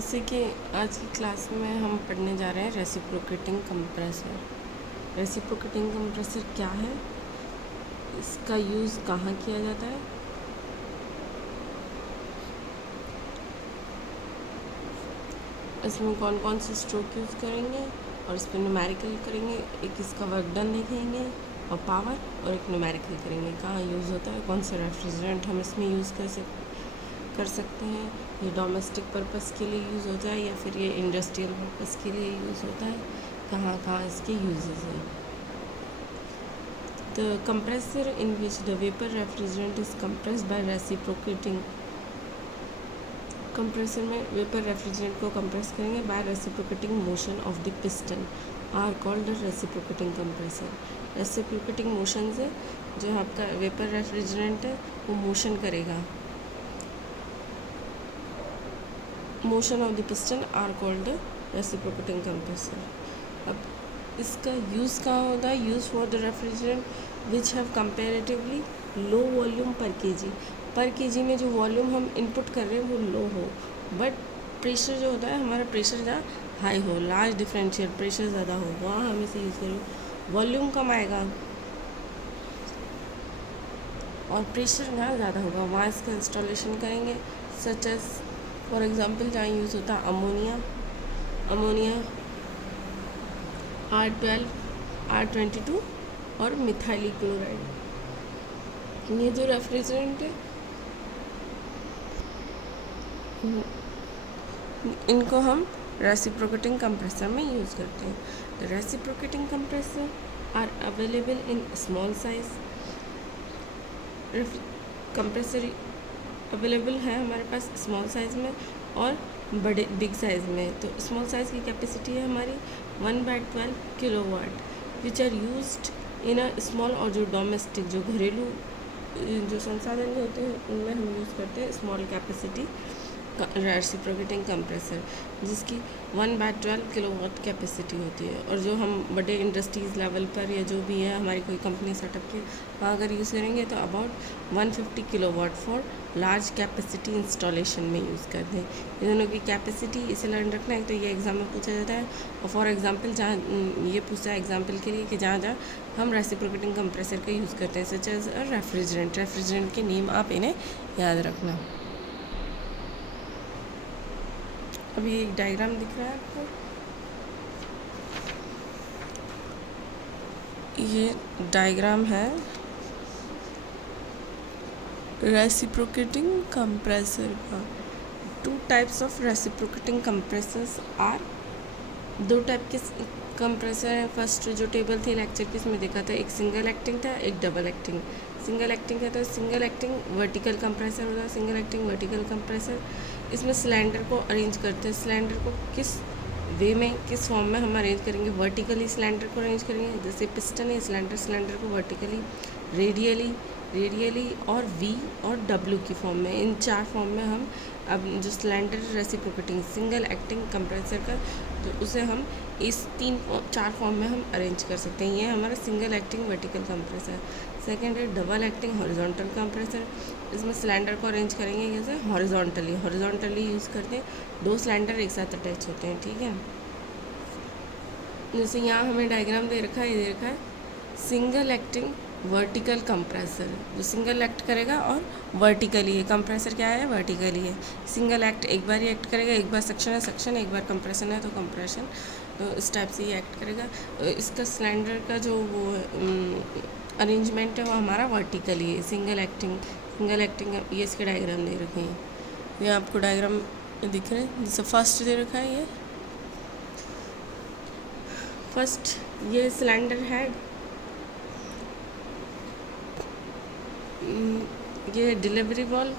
जैसे कि आज की क्लास में हम पढ़ने जा रहे हैं रेसिप्रोकेटिंग कंप्रेसर। रेसिप्रोकेटिंग कंप्रेसर क्या है, इसका यूज़ कहाँ किया जाता है, इसमें कौन कौन से स्ट्रोक यूज़ करेंगे और इस पर न्यूमेरिकल करेंगे, एक इसका वर्क डन देखेंगे और पावर, और एक न्यूमेरिकल करेंगे कहाँ यूज़ होता है, कौन सा रेफ्रिजरेंट हम इसमें यूज़ कर सकते हैं, ये डोमेस्टिक पर्पस के लिए यूज़ होता है या फिर ये इंडस्ट्रियल पर्पस के लिए यूज़ होता है, कहाँ कहाँ इसके यूजेस हैं। The compressor in which the vapour refrigerant is compressed by reciprocating. Compressor में वेपर रेफ्रिजरेंट को कंप्रेस करेंगे by reciprocating motion of the piston are called reciprocating compressor. Reciprocating motion से जो आपका वेपर रेफ्रिजरेंट है वो मोशन करेगा, motion of the piston are called reciprocating compressor. अब इसका यूज़ कहाँ होता है, use for the refrigerant which have comparatively low volume per KG में जो वॉल्यूम हम इनपुट कर रहे हैं वो लो हो, बट प्रेशर जो होता है हमारा प्रेशर जहाँ हाई हो, लार्ज डिफरेंशियल प्रेशर ज़्यादा हो, वहाँ हम इसे यूज़ करें। वॉल्यूम कम आएगा और प्रेशर जहाँ ज़्यादा होगा वहाँ इसका इंस्टॉलेशन करेंगे। सच एज फॉर एग्ज़ाम्पल जहाँ यूज़ होता है अमोनिया R12 R22 और मिथाइल क्लोराइड। ये जो रेफ्रिजरेंट है इनको हम रेसिप्रोकेटिंग कंप्रेसर में यूज़ करते हैं। The reciprocating compressor are available in small size. Compressor available है हमारे पास स्मॉल साइज़ में और बड़े बिग साइज़ में। तो स्मॉल साइज़ की कैपेसिटी है हमारी 1/12 kilowatt which are used in a small, और जो डोमेस्टिक जो घरेलू जो संसाधन होते हैं उनमें हम यूज़ करते हैं स्मॉल कैपेसिटी रेसिप्रोकेटिंग कंप्रेसर जिसकी 1/12 किलोवाट कैपेसिटी होती है। और जो हम बड़े इंडस्ट्रीज़ लेवल पर या जो भी है हमारी कोई कंपनी सेटअप की वहाँ अगर यूज़ करेंगे तो about 150 kilowatt for large capacity installation में यूज़ करते हैं। इन दोनों की कैपेसिटी इसे लर्न रखना है, तो ये एग्जाम में पूछा जाता है। और फॉर एग्जांपल जहाँ ये पूछा है एग्जांपल के लिए कि जहाँ जहाँ हम रेसिप्रोकेटिंग कंप्रेसर का यूज़ करते हैं, सच एज रेफ्रिजरेंट के नेम आप इन्हें याद रखना। अभी एक डायग्राम दिख रहा है आपको, ये डायग्राम है रेसिप्रोकेटिंग कंप्रेसर का। Two types of reciprocating compressors are, दो टाइप के कंप्रेसर है। फर्स्ट जो टेबल थी लेक्चर की इसमें देखा था, एक सिंगल एक्टिंग था, एक डबल एक्टिंग। सिंगल एक्टिंग है तो सिंगल एक्टिंग वर्टिकल कंप्रेसर होता है, सिंगल एक्टिंग वर्टिकल कंप्रेसर। इसमें सिलेंडर को अरेंज करते हैं, सिलेंडर को किस वे में किस फॉर्म में हम अरेंज करेंगे, वर्टिकली सिलेंडर को अरेंज करेंगे, जैसे पिस्टन है सिलेंडर को वर्टिकली, रेडियली और वी और डब्ल्यू की फॉर्म में, इन चार फॉर्म में हम अब जो cylinder reciprocating single acting compressor का तो उसे हम इस चार फॉर्म में हम अरेंज कर सकते हैं। ये हमारा single acting vertical compressor. Second है डबल एक्टिंग हॉरिजॉन्टल कंप्रेसर। इसमें सिलेंडर को अरेंज करेंगे कैसे, हॉरिजॉन्टली यूज़ करते हैं, दो सिलेंडर एक साथ अटैच होते हैं, ठीक है। जैसे यहाँ हमें डायग्राम दे रखा है सिंगल एक्टिंग वर्टिकल कंप्रेसर, जो सिंगल एक्ट करेगा और वर्टिकली है। कंप्रेसर क्या है, वर्टिकली है। सिंगल एक्ट एक बार ही एक्ट करेगा, एक बार सक्शन है सक्शन, एक बार कंप्रेशन है तो कंप्रेशन, तो इस टाइप से ये एक्ट करेगा। इसका सिलेंडर का जो वो अरेंजमेंट है वो हमारा वर्टिकली है। सिंगल एक्टिंग ये इसके डायग्राम दे रखे हैं, ये आपको डायग्राम दिख रहे हैं। जैसे फर्स्ट दे रखा है, ये फर्स्ट ये सिलेंडर हेड, ये डिलीवरी वाल्व,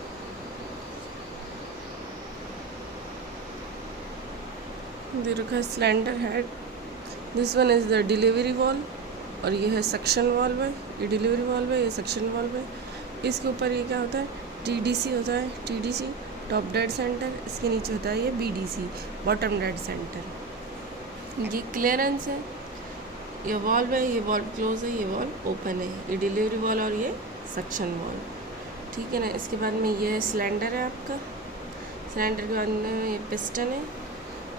दे रखा है cylinder head, this one is the delivery valve, और ये है सक्शन वाल्व है, ये डिलीवरी वाल्व है, ये सक्शन वाल्व है। इसके ऊपर ये क्या होता है, TDC होता है, TDC टॉप डेड सेंटर, इसके नीचे होता है ये BDC बॉटम डेड सेंटर। ये क्लियरेंस है, ये वाल्व है, ये वाल्व क्लोज है, ये वाल्व ओपन है, ये डिलीवरी वाल्व और ये सक्शन वाल्व, ठीक है ना। इसके बाद में ये सिलेंडर है आपका, सिलेंडर के बाद में ये पिस्टन है,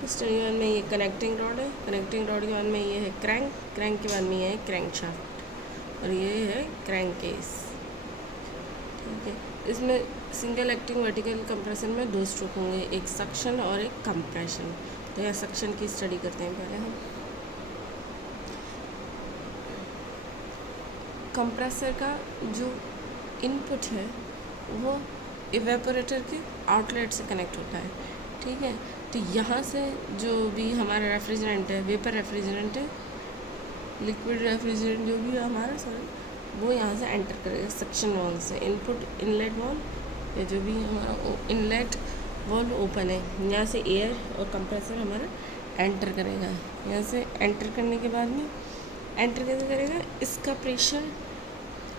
पिस्टन के बाद में ये कनेक्टिंग रॉड है, कनेक्टिंग रॉड के बाद में ये है क्रैंक, क्रैंक के बाद में ये है क्रैंक शाफ्ट और ये है क्रैंक केस। ठीक है, इसमें सिंगल एक्टिंग वर्टिकल कंप्रेशन में 2 स्ट्रोक होंगे, एक सक्शन और एक कंप्रेशन। तो यह सक्शन की स्टडी करते हैं पहले हम। कंप्रेसर का जो इनपुट है वो इवेपोरेटर के आउटलेट से कनेक्ट होता है। ठीक है, तो यहाँ से जो भी हमारा रेफ्रिजरेंट है, वेपर रेफ्रिजरेंट है, लिक्विड रेफ्रिजरेंट जो भी है हमारा, सॉरी, वो यहाँ से एंटर करेगा सक्शन वॉल से। इनपुट इनलेट वॉल, ये जो भी हमारा इनलेट वॉल ओपन है, यहाँ से एयर और कंप्रेसर हमारा एंटर करेगा। यहाँ से एंटर करने के बाद में एंटर कैसे करेगा, इसका प्रेशर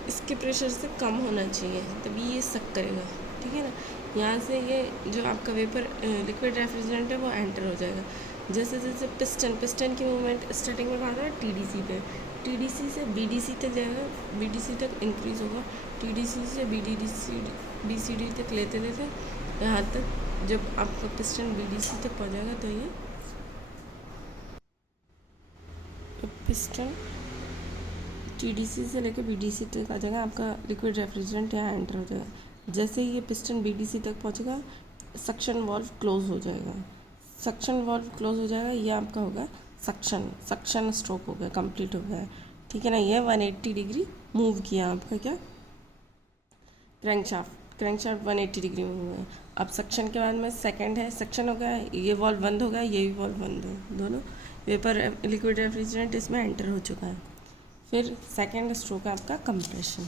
इसके प्रेशर से कम होना चाहिए तभी ये सक करेगा। ठीक है ना, यहाँ से ये जो आपका वेपर लिक्विड रेफ्रिजरेंट है वो एंटर हो जाएगा। जैसे जैसे पिस्टन की मूवमेंट स्टार्टिंग में कहा था टीडीसी पे, टीडीसी से बीडीसी तक जाएगा, बीडीसी तक इंक्रीज होगा, टीडीसी से बीडीसी तक लेते लेते यहाँ तक जब आपका पिस्टन बीडीसी तक पहुँच जाएगा तो ये पिस्टन टीडीसी से लेकर बीडीसी तक आ जाएगा, आपका लिक्विड रेफ्रिजरेंट यहाँ एंटर हो जाएगा। जैसे ही ये पिस्टन बीडीसी तक पहुँचेगा सक्शन वाल्व क्लोज हो जाएगा, सक्शन वाल्व क्लोज हो जाएगा, ये आपका होगा सक्शन स्ट्रोक हो गया, कंप्लीट हो गया। ठीक है ना, ये 180 डिग्री मूव किया आपका क्या क्रैंकशाफ्ट 180 डिग्री मूव हुआ। अब सक्शन के बाद में सेकंड है, सक्शन हो गया, ये वाल्व बंद हो गया, ये भी वाल्व बंद हो, दोनों वेपर लिक्विड रेफ्रिजरेंट इसमें एंटर हो चुका है। फिर सेकंड स्ट्रोक है आपका कंप्रेशन,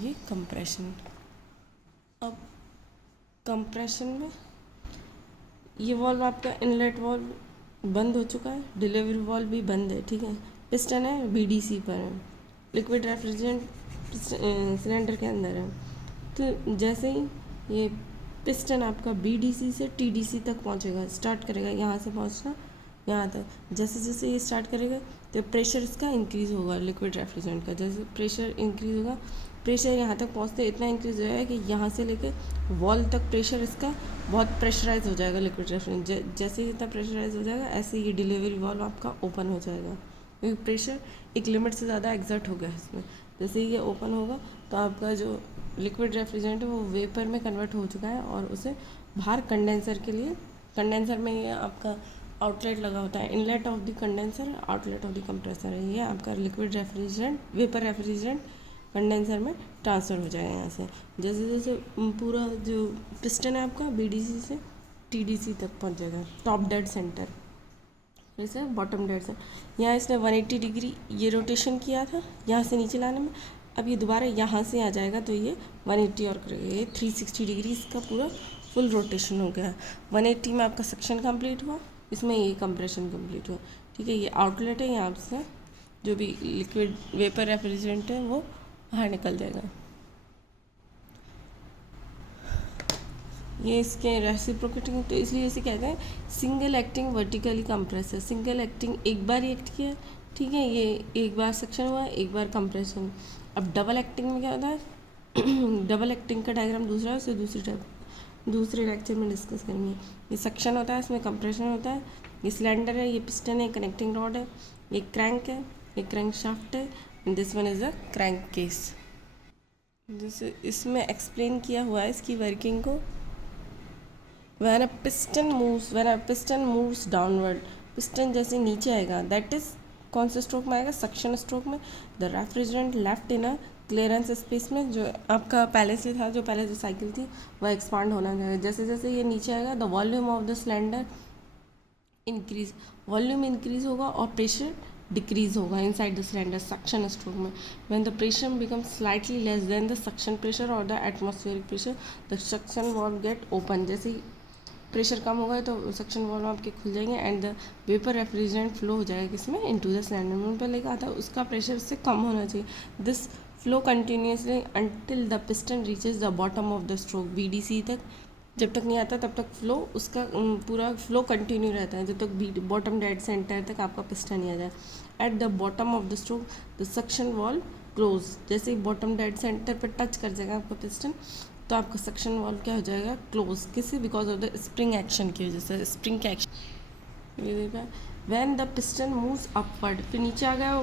ये कंप्रेशन। अब कंप्रेशन में ये वाल्व आपका इनलेट वाल्व बंद हो चुका है, डिलीवरी वाल्व भी बंद है। ठीक है, पिस्टन है बीडीसी पर है, लिक्विड रेफ्रिजरेंट सिलेंडर के अंदर है। तो जैसे ही ये पिस्टन आपका बीडीसी से टीडीसी तक पहुंचेगा, स्टार्ट करेगा यहाँ से पहुंचना यहाँ तक, जैसे जैसे ये स्टार्ट करेगा तो प्रेशर इसका इंक्रीज़ होगा लिक्विड रेफ्रिजरेंट का। जैसे प्रेशर इंक्रीज़ होगा, प्रेशर यहाँ तक पहुँचते इतना इंक्रीज़ हो जाएगा कि यहाँ से लेकर वॉल तक प्रेशर इसका बहुत प्रेशराइज हो जाएगा लिक्विड रेफ्रिजरेंट। जैसे जितना प्रेशराइज हो जाएगा ऐसे ये डिलीवरी वॉल्व आपका ओपन हो जाएगा, क्योंकि प्रेशर एक लिमिट से ज़्यादा एग्जर्ट हो गया है इसमें। जैसे ही ये ओपन होगा तो आपका जो लिक्विड रेफ्रिजरेंट है वो वेपर में कन्वर्ट हो चुका है और उसे बाहर कंडेंसर के लिए, कंडेंसर में ये आपका आउटलेट लगा होता है, inlet of the condenser, outlet of the compressor है, ये आपका liquid refrigerant vapour refrigerant condenser में ट्रांसफ़र हो जाएगा यहाँ से। जैसे जैसे पूरा जो पिस्टन है आपका बीडीसी से टीडीसी तक पहुँच जाएगा, टॉप डेड सेंटर जैसे बॉटम डेड सेंटर। यहाँ इसने 180 डिग्री ये रोटेशन किया था यहाँ से नीचे लाने में, अब ये दोबारा यहाँ से आ जाएगा तो ये 180 और करेगा, ये 360 डिग्री इसका पूरा फुल रोटेशन हो गया। 180 में आपका सेक्शन कंप्लीट हुआ, इसमें ये कंप्रेशन कंप्लीट हुआ। ठीक है, ये आउटलेट है, यहाँ से जो भी लिक्विड वेपर रेफ्रिजरेंट है वो बाहर निकल जाएगा। ये इसके रेसिप्रोकेटिंग, तो इसलिए इसे कहते हैं single acting vertically compressor. Single acting एक बार ही एक्ट किया, ठीक है, ये एक बार सेक्शन हुआ, एक बार कंप्रेशन। अब डबल एक्टिंग में क्या होता है डबल एक्टिंग का डायग्राम दूसरा है, उसे दूसरे लेक्चर में डिस्कस करेंगे। ये सेक्शन होता है, इसमें कंप्रेशन होता है, ये सिलेंडर है, ये पिस्टन है, कनेक्टिंग रॉड है, ये क्रैंक है, ये क्रैंक शाफ्ट है, and this one is a crank case. जैसे इसमें एक्सप्लेन किया हुआ है इसकी वर्किंग को। when a piston moves downward, piston जैसे नीचे आएगा, दैट इज कौन से स्ट्रोक में आएगा, सक्शन स्ट्रोक में। The refrigerant left in a clearance space में, जो आपका पहले से था, जो पहले जो साइकिल थी वह एक्सपांड होना चाहिए। जैसे जैसे ये नीचे आएगा the volume of the cylinder increase, volume increase होगा और प्रेशर डिक्रीज होगा inside the cylinder suction stroke में। When the pressure becomes slightly less than the suction pressure और the atmospheric pressure, the suction valve get open. जैसे ही pressure कम होगा तो suction valve आपके खुल जाएंगे and the vapour refrigerant flow हो जाएगा किसमें, इनटू द सिलेंडर में। पहले कहा था उसका प्रेशर से कम होना चाहिए। This flow continuously until the piston reaches the bottom of the stroke, BDC तक जब तक नहीं आता तब तक फ्लो उसका पूरा फ्लो कंटिन्यू रहता है, जब तक बॉटम डेड सेंटर तक आपका पिस्टन नहीं आ जाए। At the bottom of the stroke the suction valve close, जैसे ही बॉटम डेड सेंटर पर टच कर जाएगा आपका पिस्टन तो आपका सक्शन वाल्व क्या हो जाएगा, क्लोज, किसी because of the spring action की वजह से, स्प्रिंग के एक्शन ये देखा। When the piston moves upward, फिर नीचे आ गया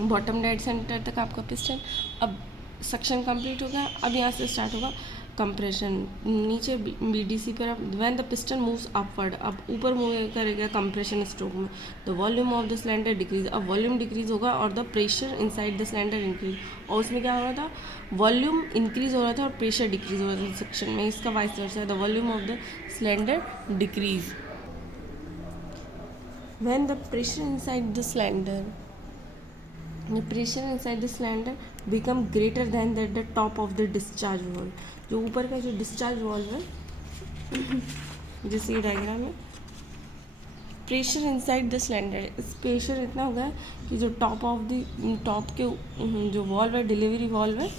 बॉटम डेड सेंटर तक आपका पिस्टन। अब सक्शन कंप्लीट हो गया, अब यहाँ से स्टार्ट होगा कंप्रेशन, नीचे BDC पर। अब when the piston moves upward, अब ऊपर मूव करेगा कंप्रेशन स्ट्रोक में, the volume of the cylinder decrease, अब वॉल्यूम डिक्रीज होगा और the pressure inside the cylinder increase. और उसमें क्या हो रहा था, वॉल्यूम इंक्रीज हो रहा था और प्रेशर डिक्रीज हो रहा था सेक्शन में, इसका वाइस वर्सा है, the volume of the cylinder decrease. When the pressure inside the cylinder, the pressure inside the cylinder become greater than that the top of the discharge valve, जो ऊपर का जो डिस्चार्ज वाल्व है जैसे ये diagram है, pressure inside the cylinder, इस pressure इतना होगा कि जो टॉप के जो वाल्व है, डिलीवरी वाल्व है,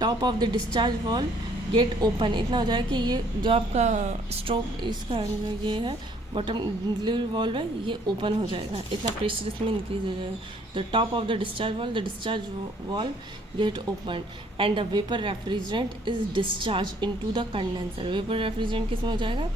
top of the discharge valve get open, इतना हो जाएगा कि ये जो आपका स्ट्रोक इसका जो ये है बॉटम डिलीवरी वाल्व है, ये ओपन हो जाएगा, इतना प्रेशर इसमें इंक्रीज हो जाएगा। The top of the discharge valve get open and the vapour refrigerant is discharge into the condenser. Vapour refrigerant किस में हो जाएगा,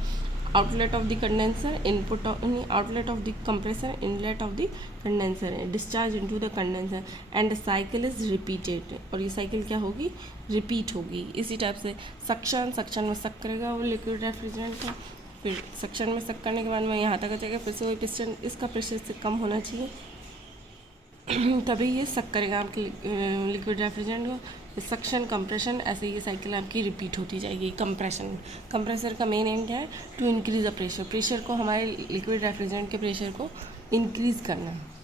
outlet of the condenser, input outlet of the compressor, inlet of the condenser, discharge into the condenser and the cycle is repeated, और ये cycle क्या होगी, repeat होगी। इसी टाइप से सक्शन में सक करेगा वो लिक्विड रेफ्रिजरेंट का, फिर सक्शन में सक करने के बाद में यहाँ तक आ जाएगा, फिर से वही पिस्टन, इसका प्रेशर से कम होना चाहिए तभी ये सक करेगा आपके लिक्विड रेफ्रिजरेंट को। सक्शन कंप्रेशन, ऐसे ये साइकिल आपकी रिपीट होती जाएगी। कंप्रेसर का मेन एम क्या है, to increase the pressure, pressure को हमारे लिक्विड रेफ्रिजरेंट के प्रेशर को इंक्रीज़ करना है।